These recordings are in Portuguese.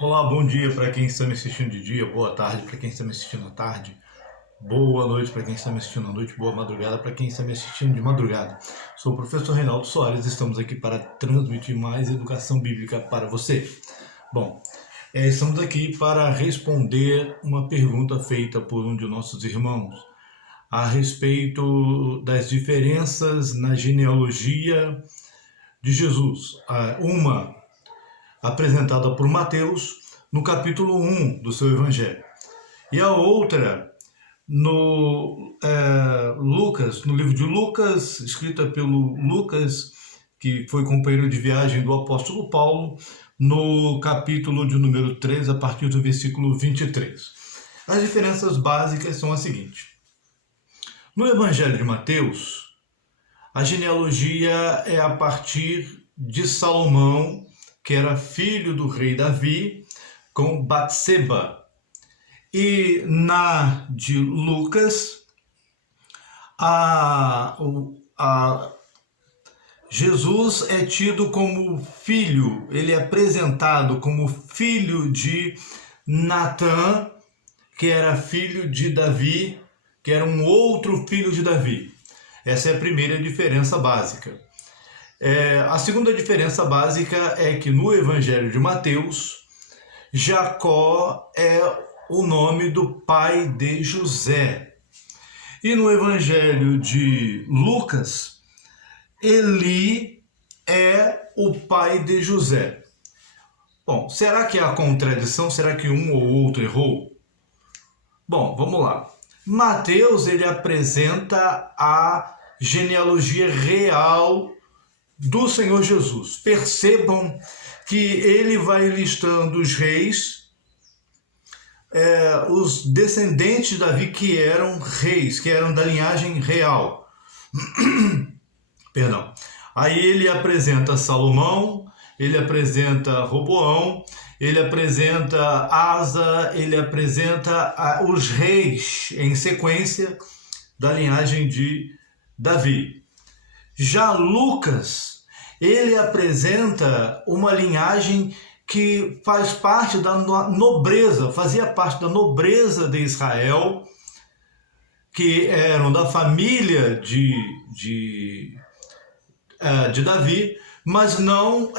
Olá, bom dia para quem está me assistindo de dia, boa tarde para quem está me assistindo à tarde, boa noite para quem está me assistindo à noite, boa madrugada para quem está me assistindo de madrugada. Sou o professor Reinaldo Soares e estamos aqui para transmitir mais educação bíblica para você. Bom, estamos aqui para responder uma pergunta feita por um de nossos irmãos a respeito das diferenças na genealogia de Jesus. Uma apresentada por Mateus no capítulo 1 do seu Evangelho. E a outra no Lucas, no livro de Lucas, escrita pelo Lucas, que foi companheiro de viagem do apóstolo Paulo, no capítulo de número 3, a partir do versículo 23. As diferenças básicas são as seguintes. No Evangelho de Mateus, a genealogia é a partir de Salomão, que era filho do rei Davi, com Batseba. E na de Lucas, Jesus é tido como filho, ele é apresentado como filho de Natã, que era filho de Davi, que era um outro filho de Davi. Essa é a primeira diferença básica. A segunda diferença básica é que no Evangelho de Mateus, Jacó é o nome do pai de José. E no Evangelho de Lucas, Eli é o pai de José. Bom, será que há contradição? Será que um ou outro errou? Bom, vamos lá. Mateus, ele apresenta a genealogia real do Senhor Jesus. Percebam que ele vai listando os reis, os descendentes de Davi que eram reis, que eram da linhagem real. Perdão. Aí ele apresenta Salomão, ele apresenta Roboão, ele apresenta Asa, ele apresenta os reis em sequência da linhagem de Davi. Já Lucas, ele apresenta uma linhagem que faz parte da nobreza, fazia parte da nobreza de Israel, que eram da família de Davi, mas não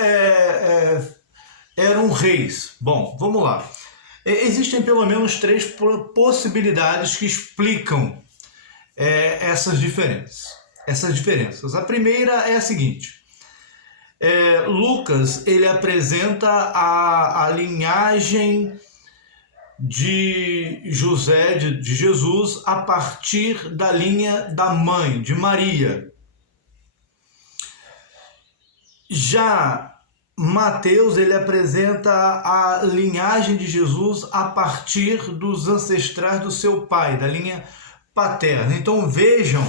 eram reis. Bom, vamos lá. Existem pelo menos 3 possibilidades que explicam essas diferenças. A primeira é a seguinte. Lucas, ele apresenta a linhagem de José, de Jesus, a partir da linha da mãe, de Maria. Já Mateus, ele apresenta a linhagem de Jesus a partir dos ancestrais do seu pai, da linha paterna. Então vejam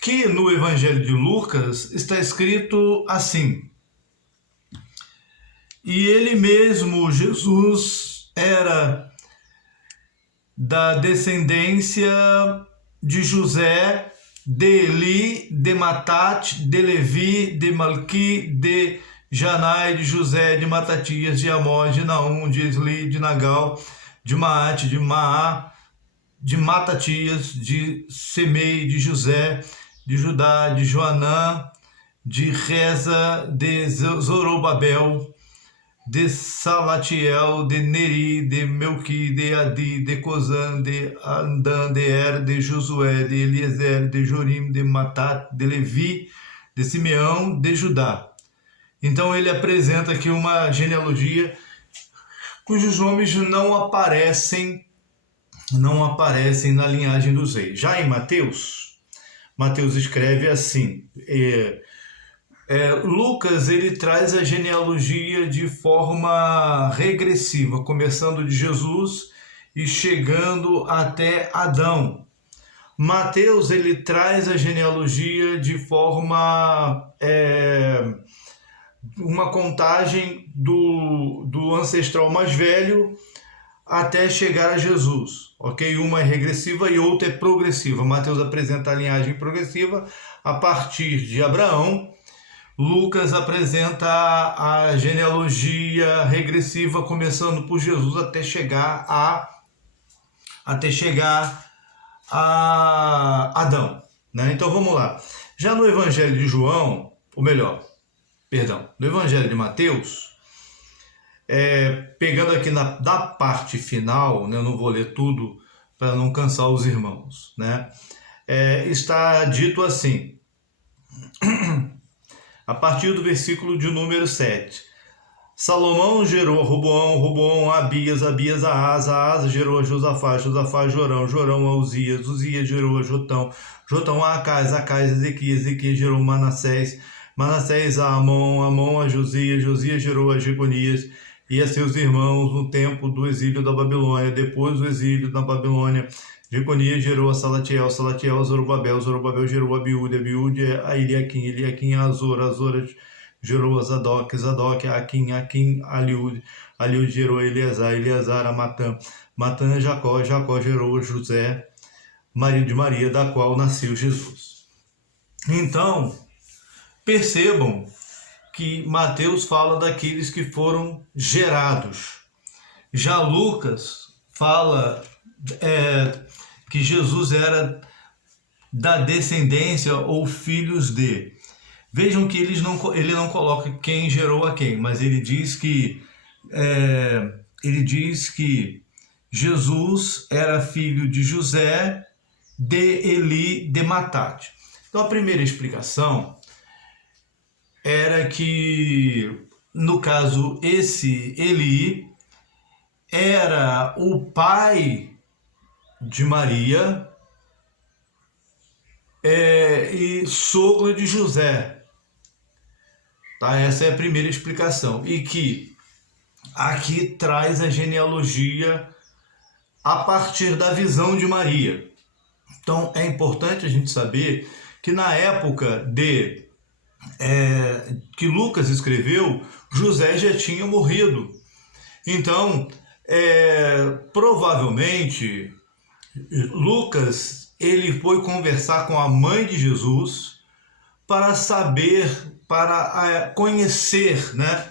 que no Evangelho de Lucas está escrito assim: e ele mesmo, Jesus, era da descendência de José, de Eli, de Matat, de Levi, de Malqui, de Janai, de José, de Matatias, de Amós, de Naum, de Esli, de Nagal, de Maate, de Maá, de Matatias, de Semei, de José, de Judá, de Joanã, de Reza, de Zorobabel, de Salatiel, de Neri, de Melqui, de Adi, de Cozã, de Andan, de Er, de Josué, de Eliezer, de Jorim, de Matat, de Levi, de Simeão, de Judá. Então ele apresenta aqui uma genealogia cujos nomes não aparecem na linhagem dos reis. Já em Mateus escreve assim: Lucas, ele traz a genealogia de forma regressiva, começando de Jesus e chegando até Adão. Mateus, ele traz a genealogia de forma uma contagem do ancestral mais velho até chegar a Jesus, ok? Uma é regressiva e outra é progressiva. Mateus apresenta a linhagem progressiva a partir de Abraão, Lucas apresenta a genealogia regressiva, começando por Jesus até chegar a Adão, né? Então vamos lá. Já no Evangelho de João, ou melhor, perdão, no Evangelho de Mateus, pegando aqui da parte final, né, eu não vou ler tudo para não cansar os irmãos, né? Está dito assim, a partir do versículo de número 7. Salomão gerou a Roboão, Roboão a Abias, Abias a Asa gerou a Josafá, Josafá a Jorão, Jorão a Uzias, Uzias gerou a Jotão, Jotão a Acais, Acais a Ezequias, Ezequias gerou Manassés, Manassés a Amon, Amon a Josias, Josias gerou a Jeconias e a seus irmãos no tempo do exílio da Babilônia. Depois do exílio na Babilônia, Jeconias gerou a Salatiel, Salatiel a Zorobabel, Zorobabel gerou a Abiúde, Abiúde a Eliaquim, Eliaquim a Azor, Azor gerou a Zadok, Zadok a Aquim, Aquim a Aliúde, Aliúde gerou a Eleazar, Eleazar a Matã, Matã a Jacó, Jacó gerou a José, marido de Maria, da qual nasceu Jesus. Então, percebam que Mateus fala daqueles que foram gerados. Já Lucas fala que Jesus era da descendência ou filhos de. Vejam que ele não coloca quem gerou a quem, mas ele diz que Jesus era filho de José, de Eli, de Matate. Então a primeira explicação era que, no caso, esse Eli era o pai de Maria e sogro de José. Tá? Essa é a primeira explicação. E que aqui traz a genealogia a partir da visão de Maria. Então é importante a gente saber que na época que Lucas escreveu, José já tinha morrido. Então, provavelmente, Lucas ele foi conversar com a mãe de Jesus para saber, para conhecer, né,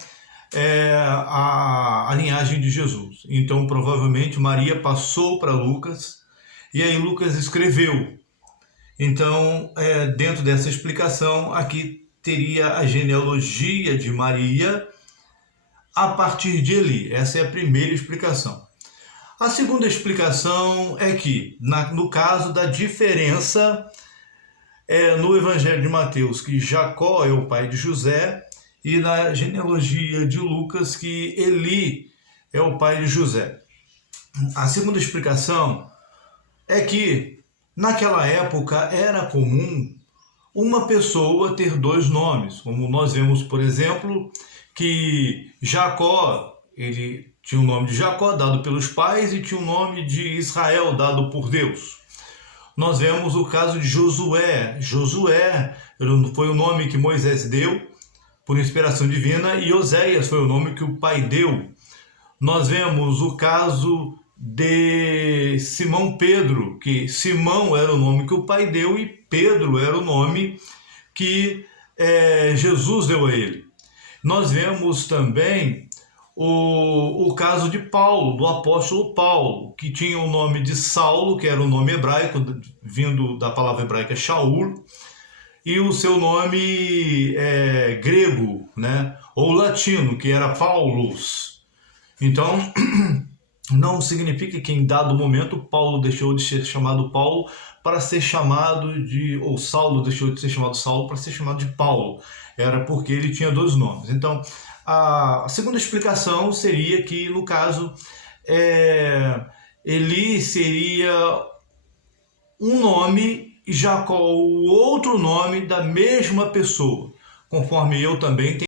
a linhagem de Jesus. Então, provavelmente, Maria passou para Lucas e aí Lucas escreveu. Então, dentro dessa explicação, aqui teria a genealogia de Maria a partir de Eli. Essa é a primeira explicação. A segunda explicação é que, no caso da diferença no Evangelho de Mateus, que Jacó é o pai de José, e na genealogia de Lucas, que Eli é o pai de José. A segunda explicação é que, naquela época, era comum uma pessoa ter dois nomes, como nós vemos, por exemplo, que Jacó, ele tinha o nome de Jacó, dado pelos pais, e tinha o nome de Israel, dado por Deus. Nós vemos o caso de Josué. Josué foi o nome que Moisés deu, por inspiração divina, e Oséias foi o nome que o pai deu. Nós vemos o caso de Simão Pedro, que Simão era o nome que o pai deu e Pedro era o nome que Jesus deu a ele. Nós vemos também o caso de Paulo, do apóstolo Paulo, que tinha o nome de Saulo, que era o nome hebraico, vindo da palavra hebraica Shaul, e o seu nome grego, né, ou latino, que era Paulus. Então, não significa que em dado momento Paulo deixou de ser chamado Paulo para ser chamado ou Saulo deixou de ser chamado Saulo para ser chamado de Paulo. Era porque ele tinha dois nomes. Então, a segunda explicação seria que, no caso, Eli seria um nome e Jacó o outro nome da mesma pessoa, conforme eu também tenho